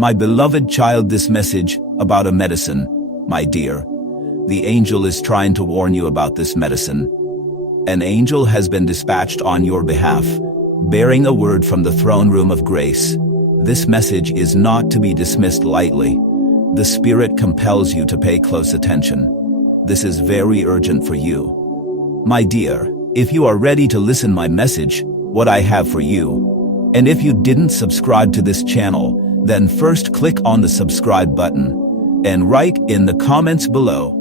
My beloved child, this message about a medicine, my dear. The angel is trying to warn you about this medicine. An angel has been dispatched on your behalf, bearing a word from the throne room of grace. This message is not to be dismissed lightly. The Spirit compels you to pay close attention. This is very urgent for you. My dear, if you are ready to listen my message, what I have for you, and if you didn't subscribe to this channel, then first click on the subscribe button and write in the comments below,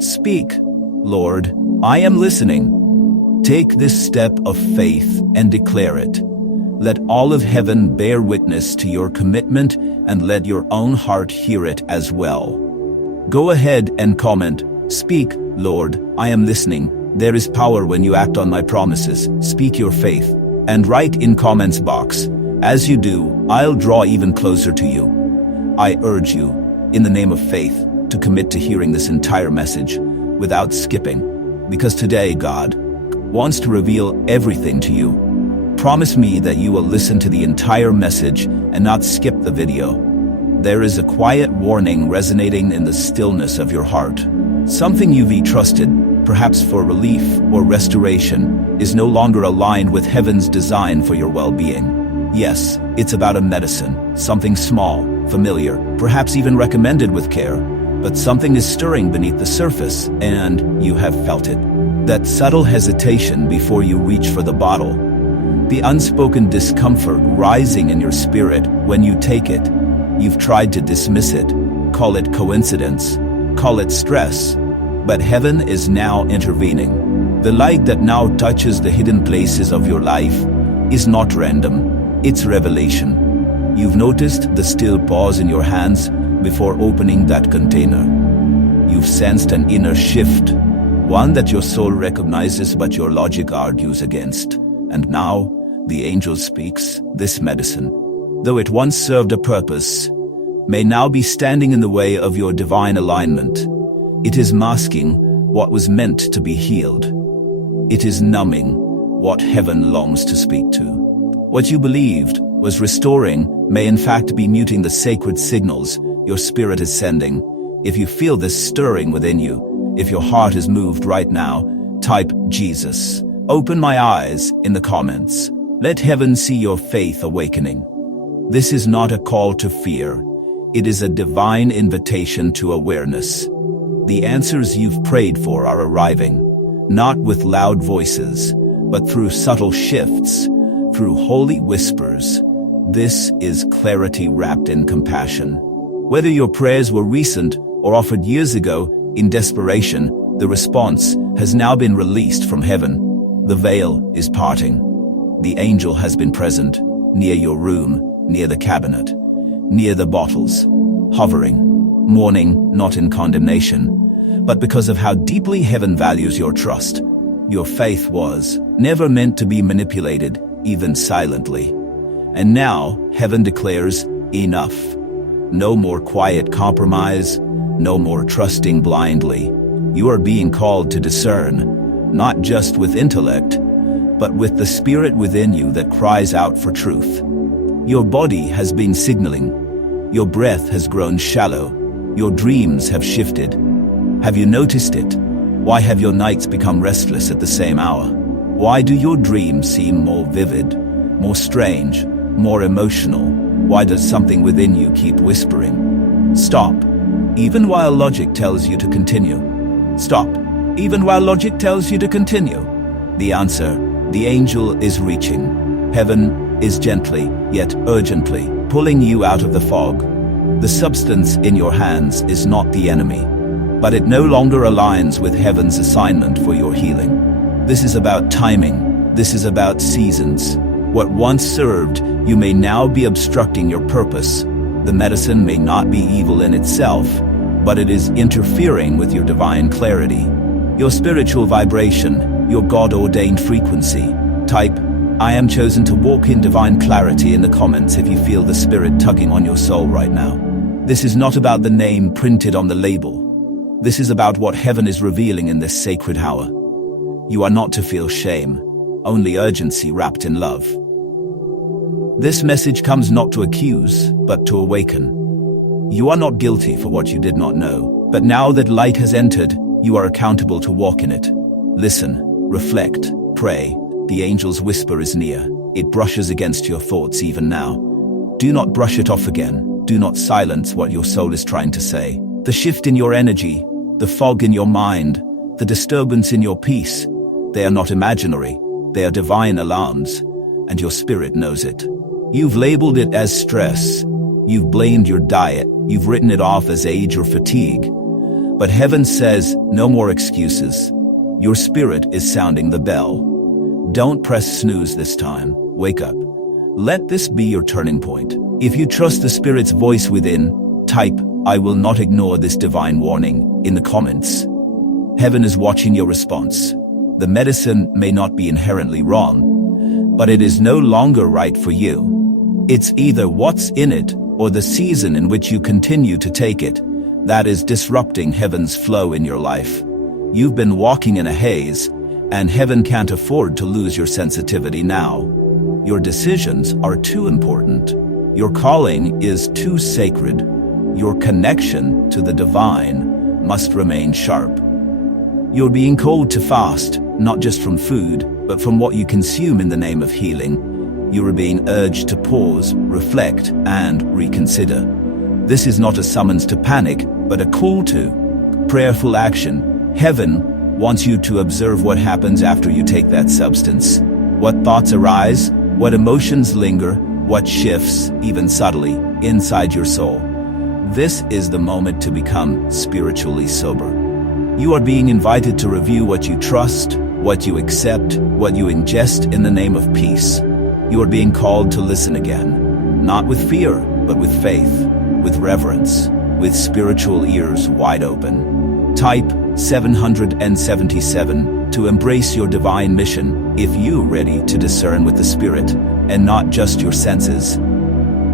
"Speak, Lord, I am listening." Take this step of faith and declare it. Let all of heaven bear witness to your commitment and let your own heart hear it as well. Go ahead and comment, "Speak, Lord, I am listening." There is power when you act on my promises. Speak your faith and write in comments box. As you do, I'll draw even closer to you. I urge you, in the name of faith, to commit to hearing this entire message without skipping, because today God wants to reveal everything to you. Promise me that you will listen to the entire message and not skip the video. There is a quiet warning resonating in the stillness of your heart. Something you've trusted, perhaps for relief or restoration, is no longer aligned with heaven's design for your well-being. Yes, it's about a medicine, something small, familiar, perhaps even recommended with care, but something is stirring beneath the surface, and you have felt it. That subtle hesitation before you reach for the bottle. The unspoken discomfort rising in your spirit when you take it. You've tried to dismiss it, call it coincidence, call it stress, but heaven is now intervening. The light that now touches the hidden places of your life is not random, it's revelation. You've noticed the still pause in your hands before opening that container. You've sensed an inner shift, one that your soul recognizes but your logic argues against. And now, the angel speaks, this medicine, though it once served a purpose, may now be standing in the way of your divine alignment. It is masking what was meant to be healed. It is numbing what heaven longs to speak to. What you believed was restoring may in fact be muting the sacred signals your spirit is sending. If you feel this stirring within you, if your heart is moved right now, type Jesus. Open my eyes in the comments. Let heaven see your faith awakening. This is not a call to fear. It is a divine invitation to awareness. The answers you've prayed for are arriving, not with loud voices, but through subtle shifts, through holy whispers. This is clarity wrapped in compassion. Whether your prayers were recent or offered years ago in desperation, the response has now been released from heaven. The veil is parting. The angel has been present, near your room, near the cabinet, near the bottles, hovering, mourning not in condemnation, but because of how deeply heaven values your trust. Your faith was never meant to be manipulated, even silently. And now, heaven declares, enough. No more quiet compromise, no more trusting blindly. You are being called to discern, not just with intellect, but with the spirit within you that cries out for truth. Your body has been signaling. Your breath has grown shallow. Your dreams have shifted. Have you noticed it? Why have your nights become restless at the same hour? Why do your dreams seem more vivid, more strange, more emotional? Why does something within you keep whispering? Stop, even while logic tells you to continue. Stop, even while logic tells you to continue. The answer, the angel is reaching. Heaven is gently, yet urgently, pulling you out of the fog. The substance in your hands is not the enemy, but it no longer aligns with heaven's assignment for your healing. This is about timing. This is about seasons. What once served, you may now be obstructing your purpose. The medicine may not be evil in itself, but it is interfering with your divine clarity, your spiritual vibration, your God-ordained frequency. Type, I am chosen to walk in divine clarity in the comments if you feel the Spirit tugging on your soul right now. This is not about the name printed on the label. This is about what heaven is revealing in this sacred hour. You are not to feel shame, only urgency wrapped in love. This message comes not to accuse, but to awaken. You are not guilty for what you did not know, but now that light has entered, you are accountable to walk in it. Listen, reflect, pray. The angel's whisper is near. It brushes against your thoughts even now. Do not brush it off again. Do not silence what your soul is trying to say. The shift in your energy, the fog in your mind, the disturbance in your peace, they are not imaginary. They are divine alarms, and your spirit knows it. You've labeled it as stress. You've blamed your diet. You've written it off as age or fatigue. But heaven says, no more excuses. Your spirit is sounding the bell. Don't press snooze this time. Wake up. Let this be your turning point. If you trust the Spirit's voice within, type, "I will not ignore this divine warning," in the comments. Heaven is watching your response. The medicine may not be inherently wrong, but it is no longer right for you. It's either what's in it or the season in which you continue to take it that is disrupting heaven's flow in your life. You've been walking in a haze, and heaven can't afford to lose your sensitivity now. Your decisions are too important. Your calling is too sacred. Your connection to the divine must remain sharp. You're being called to fast, not just from food, but from what you consume in the name of healing. You are being urged to pause, reflect, and reconsider. This is not a summons to panic, but a call to prayerful action. Heaven wants you to observe what happens after you take that substance. What thoughts arise, what emotions linger, what shifts, even subtly, inside your soul. This is the moment to become spiritually sober. You are being invited to review what you trust, what you accept, what you ingest in the name of peace. You are being called to listen again, not with fear, but with faith, with reverence, with spiritual ears wide open. Type 777 to embrace your divine mission if you're ready to discern with the Spirit and not just your senses.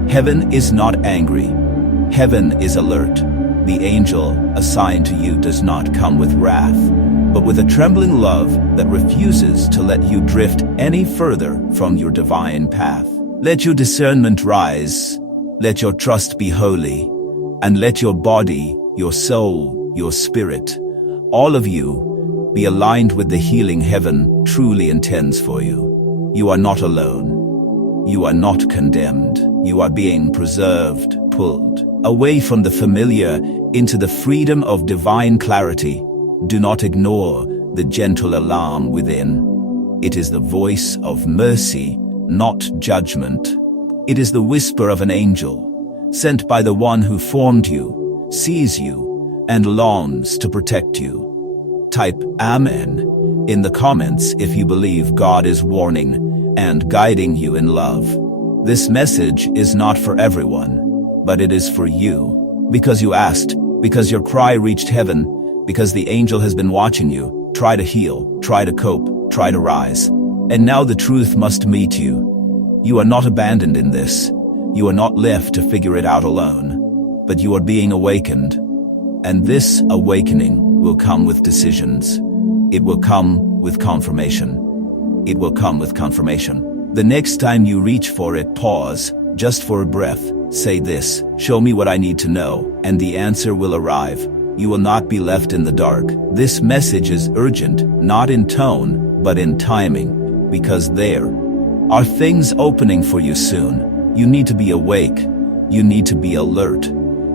Heaven is not angry. Heaven is alert. The angel assigned to you does not come with wrath, but with a trembling love that refuses to let you drift any further from your divine path. Let your discernment rise. Let your trust be holy. And let your body, your soul, your spirit, all of you, be aligned with the healing heaven truly intends for you. You are not alone. You are not condemned. You are being preserved, pulled away from the familiar into the freedom of divine clarity. Do not ignore the gentle alarm within. It is the voice of mercy, not judgment. It is the whisper of an angel, sent by the one who formed you, sees you, and longs to protect you. Type Amen in the comments if you believe God is warning and guiding you in love. This message is not for everyone, but it is for you. Because you asked, because your cry reached heaven, because the angel has been watching you. Try to heal, try to cope, try to rise. And now the truth must meet you. You are not abandoned in this. You are not left to figure it out alone, but you are being awakened. And this awakening will come with decisions. It will come with confirmation. It will come with confirmation. The next time you reach for it, pause, just for a breath. Say this, show me what I need to know, and the answer will arrive. You will not be left in the dark. This message is urgent, not in tone, but in timing, because there are things opening for you soon. You need to be awake. You need to be alert.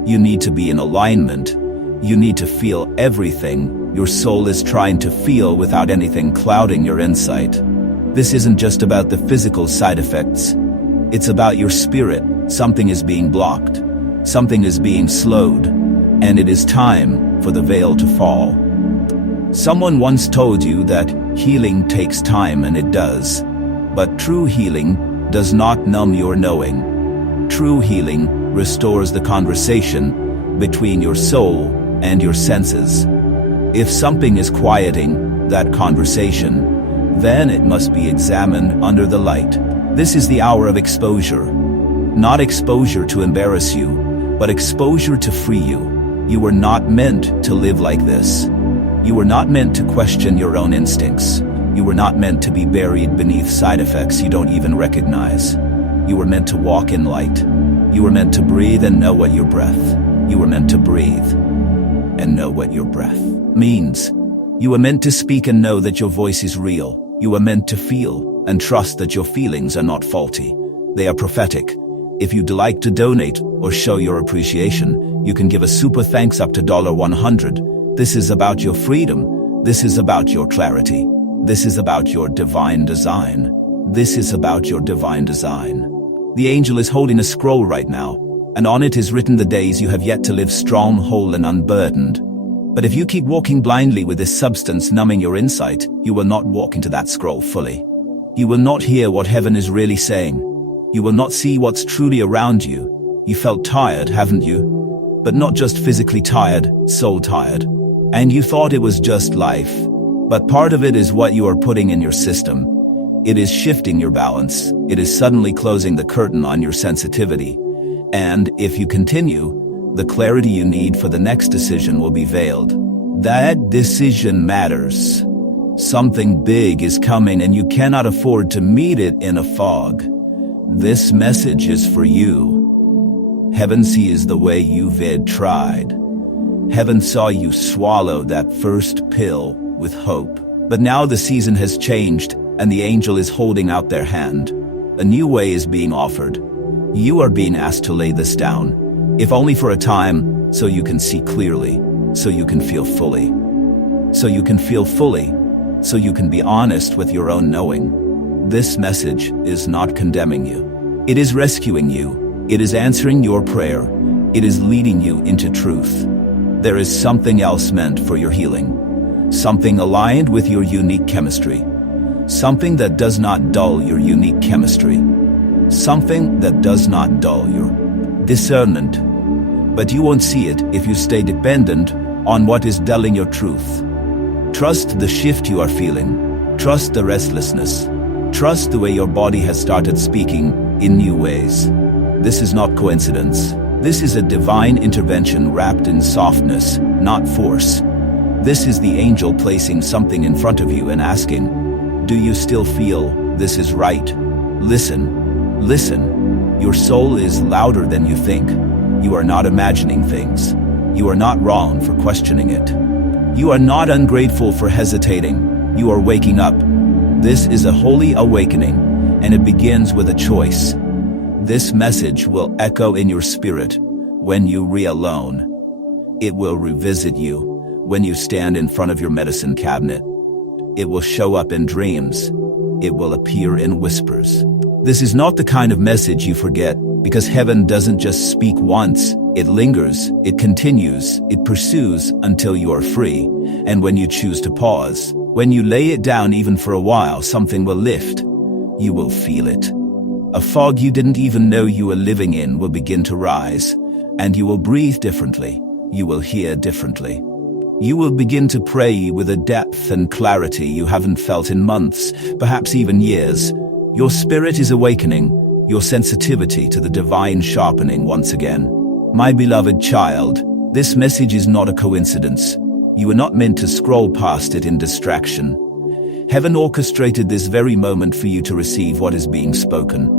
You need to be in alignment. You need to feel everything your soul is trying to feel without anything clouding your insight. This isn't just about the physical side effects. It's about your spirit. Something is being blocked. Something is being slowed. And it is time for the veil to fall. Someone once told you that healing takes time, and it does. But true healing does not numb your knowing. True healing restores the conversation between your soul and your senses. If something is quieting that conversation, then it must be examined under the light. This is the hour of exposure. Not exposure to embarrass you, but exposure to free you. You were not meant to live like this. You were not meant to question your own instincts. You were not meant to be buried beneath side effects you don't even recognize. You were meant to walk in light. You were meant to breathe and know what your breath You were meant to breathe and know what your breath means. You were meant to speak and know that your voice is real. You were meant to feel and trust that your feelings are not faulty. They are prophetic. If you'd like to donate or show your appreciation, you can give a super thanks up to $100. This is about your freedom. This is about your clarity. This is about your divine design. This is about your divine design. The angel is holding a scroll right now, and on it is written the days you have yet to live strong, whole, and unburdened. But if you keep walking blindly with this substance numbing your insight, you will not walk into that scroll fully. You will not hear what heaven is really saying. You will not see what's truly around you. You felt tired, haven't you? But not just physically tired, soul tired. And you thought it was just life. But part of it is what you are putting in your system. It is shifting your balance. It is suddenly closing the curtain on your sensitivity. And if you continue, the clarity you need for the next decision will be veiled. That decision matters. Something big is coming and you cannot afford to meet it in a fog. This message is for you. Heaven sees the way you've tried. Heaven saw you swallow that first pill with hope. But now the season has changed and the angel is holding out their hand. A new way is being offered. You are being asked to lay this down, if only for a time, so you can see clearly, so you can feel fully. So you can feel fully, so you can be honest with your own knowing. This message is not condemning you. It is rescuing you. It is answering your prayer. It is leading you into truth. There is something else meant for your healing. Something aligned with your unique chemistry. Something that does not dull your unique chemistry. Something that does not dull your discernment. But you won't see it if you stay dependent on what is dulling your truth. Trust the shift you are feeling. Trust the restlessness. Trust the way your body has started speaking in new ways. This is not coincidence. This is a divine intervention wrapped in softness, not force. This is the angel placing something in front of you and asking, do you still feel this is right? Listen, listen. Your soul is louder than you think. You are not imagining things. You are not wrong for questioning it. You are not ungrateful for hesitating. You are waking up. This is a holy awakening, and it begins with a choice. This message will echo in your spirit when you re-alone. It will revisit you when you stand in front of your medicine cabinet. It will show up in dreams. It will appear in whispers. This is not the kind of message you forget, because heaven doesn't just speak once. It lingers, it continues, it pursues until you are free. And when you choose to pause, when you lay it down even for a while, something will lift. You will feel it. A fog you didn't even know you were living in will begin to rise, and you will breathe differently. You will hear differently. You will begin to pray with a depth and clarity you haven't felt in months, perhaps even years. Your spirit is awakening, your sensitivity to the divine sharpening once again. My beloved child, this message is not a coincidence. You were not meant to scroll past it in distraction. Heaven orchestrated this very moment for you to receive what is being spoken.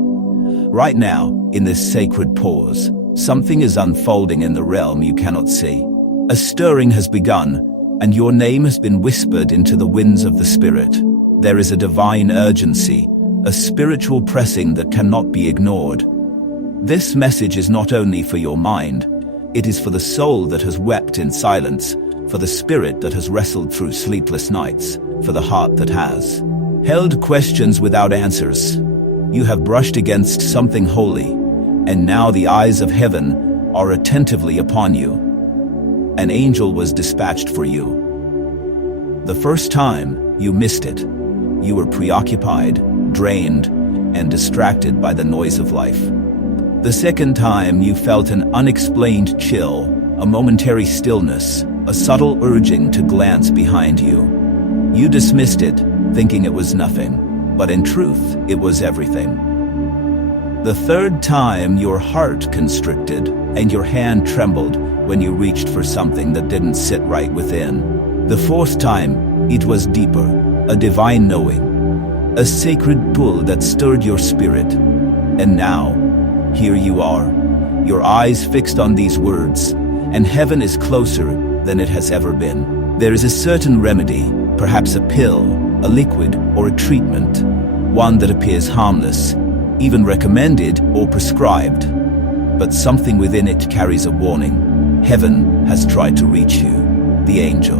Right now, in this sacred pause, something is unfolding in the realm you cannot see. A stirring has begun, and your name has been whispered into the winds of the Spirit. There is a divine urgency, a spiritual pressing that cannot be ignored. This message is not only for your mind, it is for the soul that has wept in silence, for the spirit that has wrestled through sleepless nights, for the heart that has held questions without answers. You have brushed against something holy, and now the eyes of heaven are attentively upon you. An angel was dispatched for you. The first time, you missed it. You were preoccupied, drained, and distracted by the noise of life. The second time, you felt an unexplained chill, a momentary stillness, a subtle urging to glance behind you. You dismissed it, thinking it was nothing, but in truth, it was everything. The third time, your heart constricted, and your hand trembled when you reached for something that didn't sit right within. The fourth time, it was deeper, a divine knowing, a sacred pull that stirred your spirit. And now, here you are, your eyes fixed on these words, and heaven is closer than it has ever been. There is a certain remedy, perhaps a pill, a liquid, or a treatment, one that appears harmless, even recommended or prescribed. But something within it carries a warning. Heaven has tried to reach you. The angel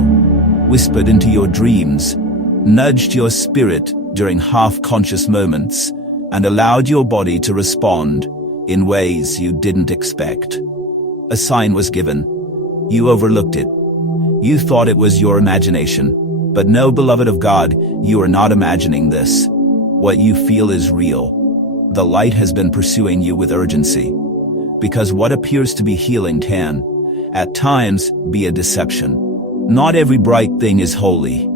whispered into your dreams, nudged your spirit during half-conscious moments, and allowed your body to respond in ways you didn't expect. A sign was given. You overlooked it. You thought it was your imagination. But no, beloved of God, you are not imagining this. What you feel is real. The light has been pursuing you with urgency. Because what appears to be healing can, at times, be a deception. Not every bright thing is holy.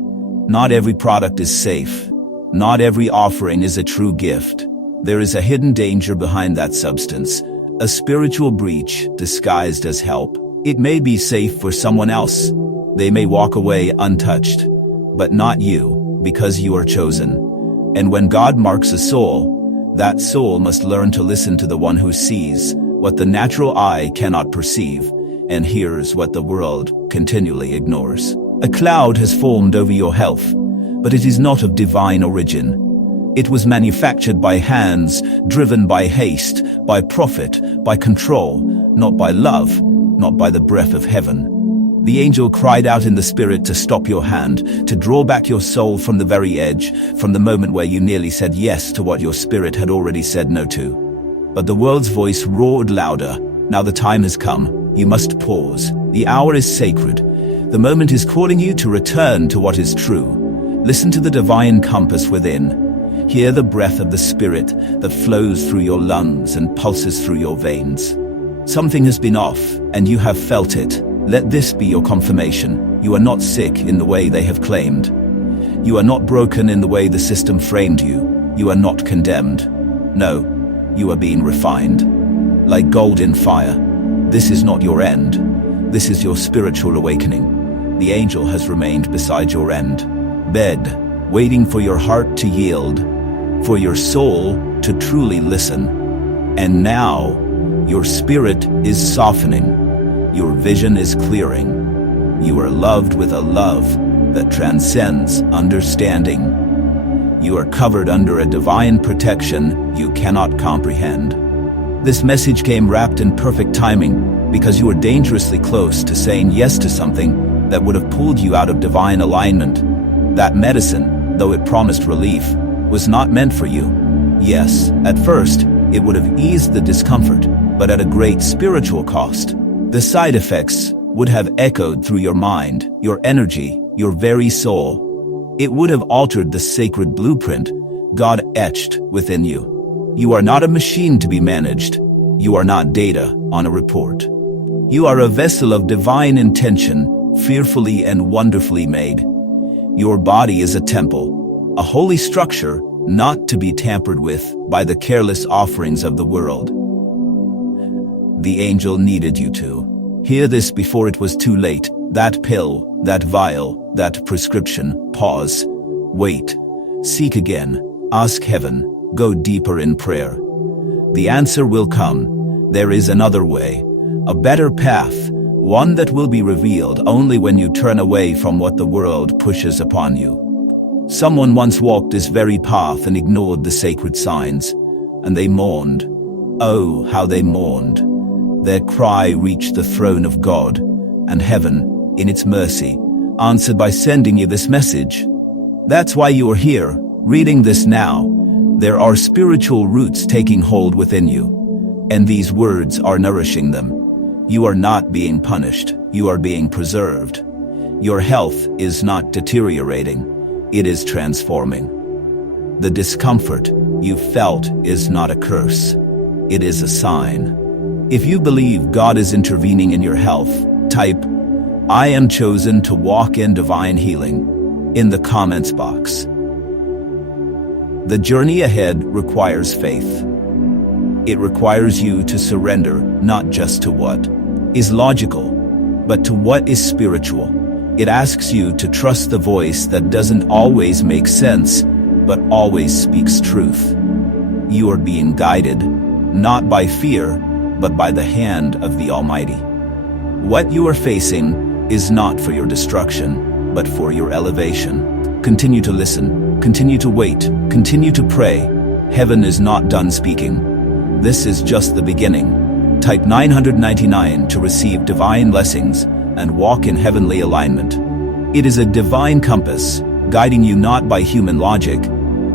Not every product is safe. Not every offering is a true gift. There is a hidden danger behind that substance, a spiritual breach disguised as help. It may be safe for someone else. They may walk away untouched, but not you, because you are chosen. And when God marks a soul, that soul must learn to listen to the one who sees what the natural eye cannot perceive and hears what the world continually ignores. A cloud has formed over your health, but it is not of divine origin. It was manufactured by hands, driven by haste, by profit, by control, not by love, not by the breath of heaven. The angel cried out in the spirit to stop your hand, to draw back your soul from the very edge, from the moment where you nearly said yes to what your spirit had already said no to. But the world's voice roared louder. Now the time has come. You must pause. The hour is sacred. The moment is calling you to return to what is true. Listen to the divine compass within. Hear the breath of the Spirit that flows through your lungs and pulses through your veins. Something has been off, and you have felt it. Let this be your confirmation. You are not sick in the way they have claimed. You are not broken in the way the system framed you. You are not condemned. No, you are being refined. Like gold in fire. This is not your end. This is your spiritual awakening. The angel has remained beside your bed, waiting for your heart to yield, for your soul to truly listen. And now, your spirit is softening. Your vision is clearing. You are loved with a love that transcends understanding. You are covered under a divine protection you cannot comprehend. This message came wrapped in perfect timing because you were dangerously close to saying yes to something that would have pulled you out of divine alignment. That medicine, though it promised relief, was not meant for you. Yes, at first, it would have eased the discomfort, but at a great spiritual cost. The side effects would have echoed through your mind, your energy, your very soul. It would have altered the sacred blueprint God etched within you. You are not a machine to be managed. You are not data on a report. You are a vessel of divine intention, fearfully and wonderfully made. Your body is a temple, a holy structure not to be tampered with by the careless offerings of the world. The angel needed you to hear this before it was too late. That pill, that vial, that prescription. Pause. Wait. Seek again. Ask heaven. Go deeper in prayer. The answer will come. There is another way, a better path, one that will be revealed only when you turn away from what the world pushes upon you. Someone once walked this very path and ignored the sacred signs, and they mourned. Oh, how they mourned. Their cry reached the throne of God, and heaven, in its mercy, answered by sending you this message. That's why you are here, reading this now. There are spiritual roots taking hold within you, and these words are nourishing them. You are not being punished, you are being preserved. Your health is not deteriorating, it is transforming. The discomfort you felt is not a curse, it is a sign. If you believe God is intervening in your health, type, "I am chosen to walk in divine healing," in the comments box. The journey ahead requires faith. It requires you to surrender not just to what is logical, but to what is spiritual. It asks you to trust the voice that doesn't always make sense, but always speaks truth. You are being guided, not by fear, but by the hand of the Almighty. What you are facing is not for your destruction, but for your elevation. Continue to listen, continue to wait, continue to pray. Heaven is not done speaking. This is just the beginning. Type 999 to receive divine blessings and walk in heavenly alignment. It is a divine compass, guiding you not by human logic,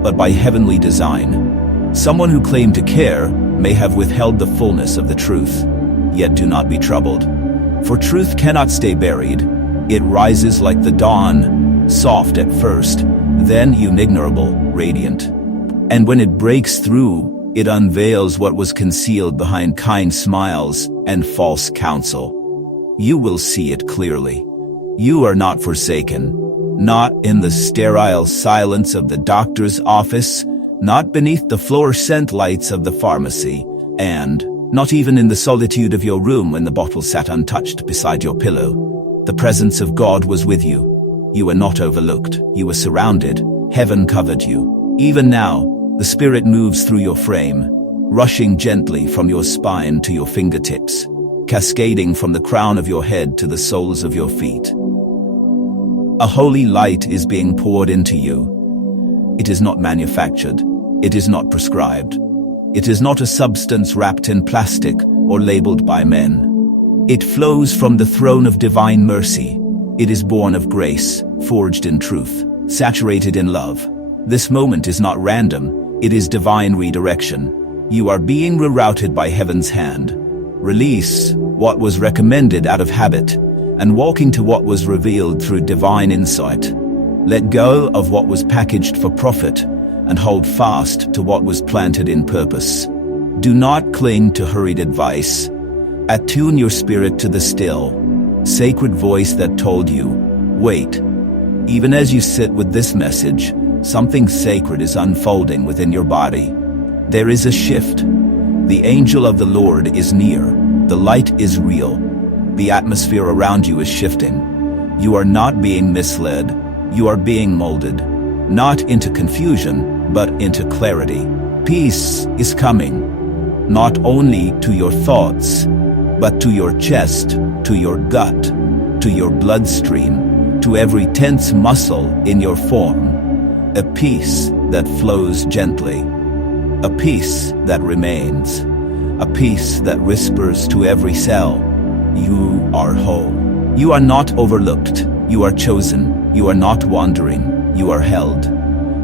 but by heavenly design. Someone who claimed to care may have withheld the fullness of the truth. Yet do not be troubled, for truth cannot stay buried. It rises like the dawn, soft at first, then unignorable, radiant. And when it breaks through, it unveils what was concealed behind kind smiles and false counsel. You will see it clearly. You are not forsaken, not in the sterile silence of the doctor's office, not beneath the fluorescent lights of the pharmacy, and not even in the solitude of your room when the bottle sat untouched beside your pillow. The presence of God was with you. You were not overlooked. You were surrounded. Heaven covered you. Even now, the Spirit moves through your frame, rushing gently from your spine to your fingertips, cascading from the crown of your head to the soles of your feet. A holy light is being poured into you. It is not manufactured. It is not prescribed. It is not a substance wrapped in plastic or labeled by men. It flows from the throne of divine mercy. It is born of grace, forged in truth, saturated in love. This moment is not random. It is divine redirection. You are being rerouted by heaven's hand. Release what was recommended out of habit and walk into what was revealed through divine insight. Let go of what was packaged for profit and hold fast to what was planted in purpose. Do not cling to hurried advice. Attune your spirit to the still, sacred voice that told you, wait. Even as you sit with this message, something sacred is unfolding within your body. There is a shift. The angel of the Lord is near. The light is real. The atmosphere around you is shifting. You are not being misled. You are being molded, not into confusion, but into clarity. Peace is coming, not only to your thoughts, but to your chest, to your gut, to your bloodstream, to every tense muscle in your form. A peace that flows gently, a peace that remains, a peace that whispers to every cell, you are whole. You are not overlooked. You are chosen. You are not wandering. You are held.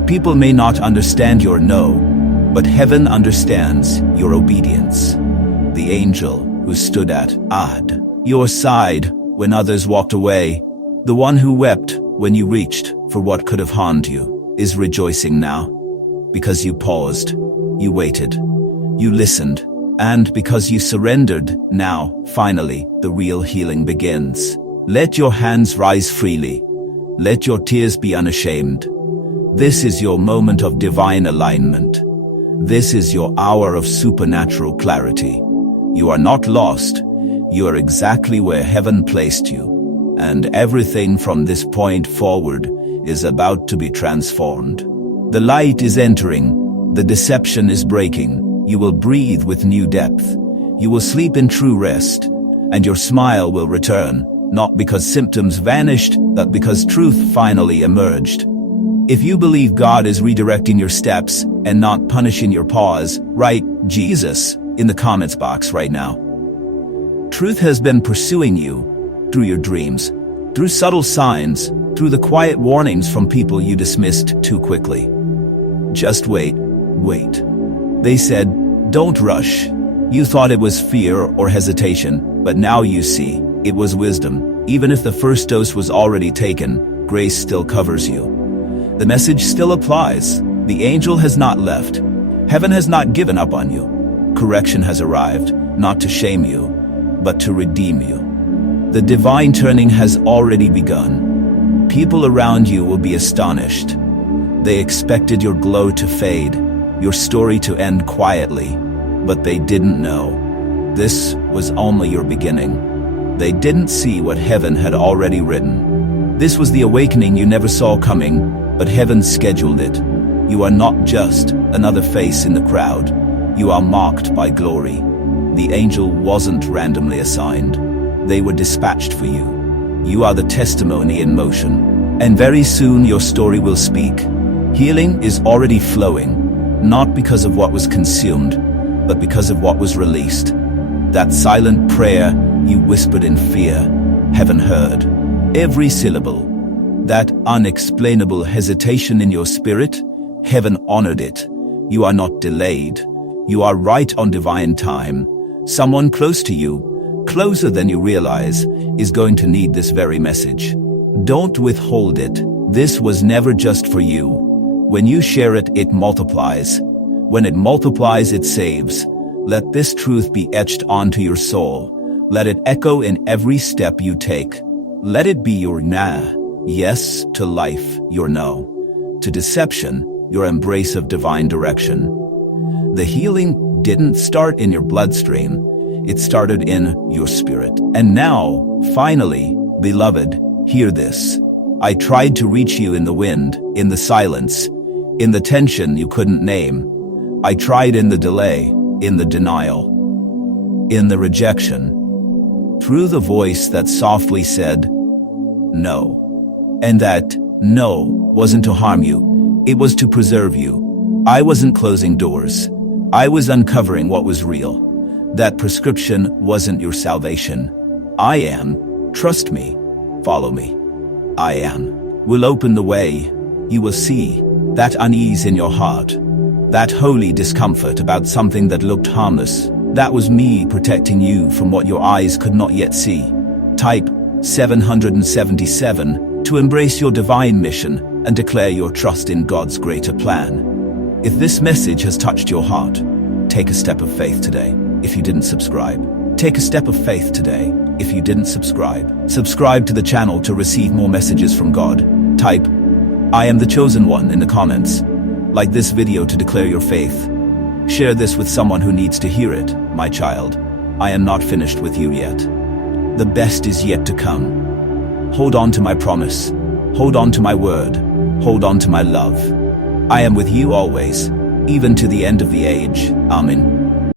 People may not understand your no, but heaven understands your obedience. The angel who stood at your side when others walked away, the one who wept when you reached for what could have harmed you, is rejoicing now. Because you paused, you waited, you listened, and because you surrendered, now, finally, the real healing begins. Let your hands rise freely. Let your tears be unashamed. This is your moment of divine alignment. This is your hour of supernatural clarity. You are not lost. You are exactly where heaven placed you. And everything from this point forward is about to be transformed. The light is entering. The deception is breaking. You will breathe with new depth. You will sleep in true rest. And your smile will return, not because symptoms vanished, but because truth finally emerged. If you believe God is redirecting your steps and not punishing your pause, write Jesus in the comments box right now. Truth has been pursuing you through your dreams, through subtle signs, through the quiet warnings from people you dismissed too quickly. Just wait, wait. They said, don't rush. You thought it was fear or hesitation, but now you see, it was wisdom. Even if the first dose was already taken, grace still covers you. The message still applies. The angel has not left. Heaven has not given up on you. Correction has arrived, not to shame you, but to redeem you. The divine turning has already begun. People around you will be astonished. They expected your glow to fade, your story to end quietly, but they didn't know. This was only your beginning. They didn't see what heaven had already written. This was the awakening you never saw coming, but heaven scheduled it. You are not just another face in the crowd. You are marked by glory. The angel wasn't randomly assigned. They were dispatched for you. You are the testimony in motion. And very soon your story will speak. Healing is already flowing, not because of what was consumed, but because of what was released. That silent prayer you whispered in fear, heaven heard. Every syllable. That unexplainable hesitation in your spirit, heaven honored it. You are not delayed. You are right on divine time. Someone close to you, closer than you realize, is going to need this very message. Don't withhold it. This was never just for you. When you share it, it multiplies. When it multiplies, it saves. Let this truth be etched onto your soul. Let it echo in every step you take. Let it be your yes to life, your no to deception, your embrace of divine direction. The healing didn't start in your bloodstream. It started in your spirit. And now, finally, beloved, hear this. I tried to reach you in the wind, in the silence, in the tension you couldn't name. I tried in the delay, in the denial, in the rejection, through the voice that softly said, no. And that no wasn't to harm you, it was to preserve you. I wasn't closing doors. I was uncovering what was real. That prescription wasn't your salvation. I am. Trust me. Follow me. I am. Will open the way. You will see that unease in your heart, that holy discomfort about something that looked harmless. That was me protecting you from what your eyes could not yet see. Type 777 to embrace your divine mission and declare your trust in God's greater plan. If this message has touched your heart, take a step of faith today. If you didn't subscribe, take a step of faith today. If you didn't subscribe, subscribe to the channel to receive more messages from God. Type, I am the chosen one in the comments. Like this video to declare your faith. Share this with someone who needs to hear it. My child, I am not finished with you yet. The best is yet to come. Hold on to my promise. Hold on to my word. Hold on to my love. I am with you always, even to the end of the age. Amen.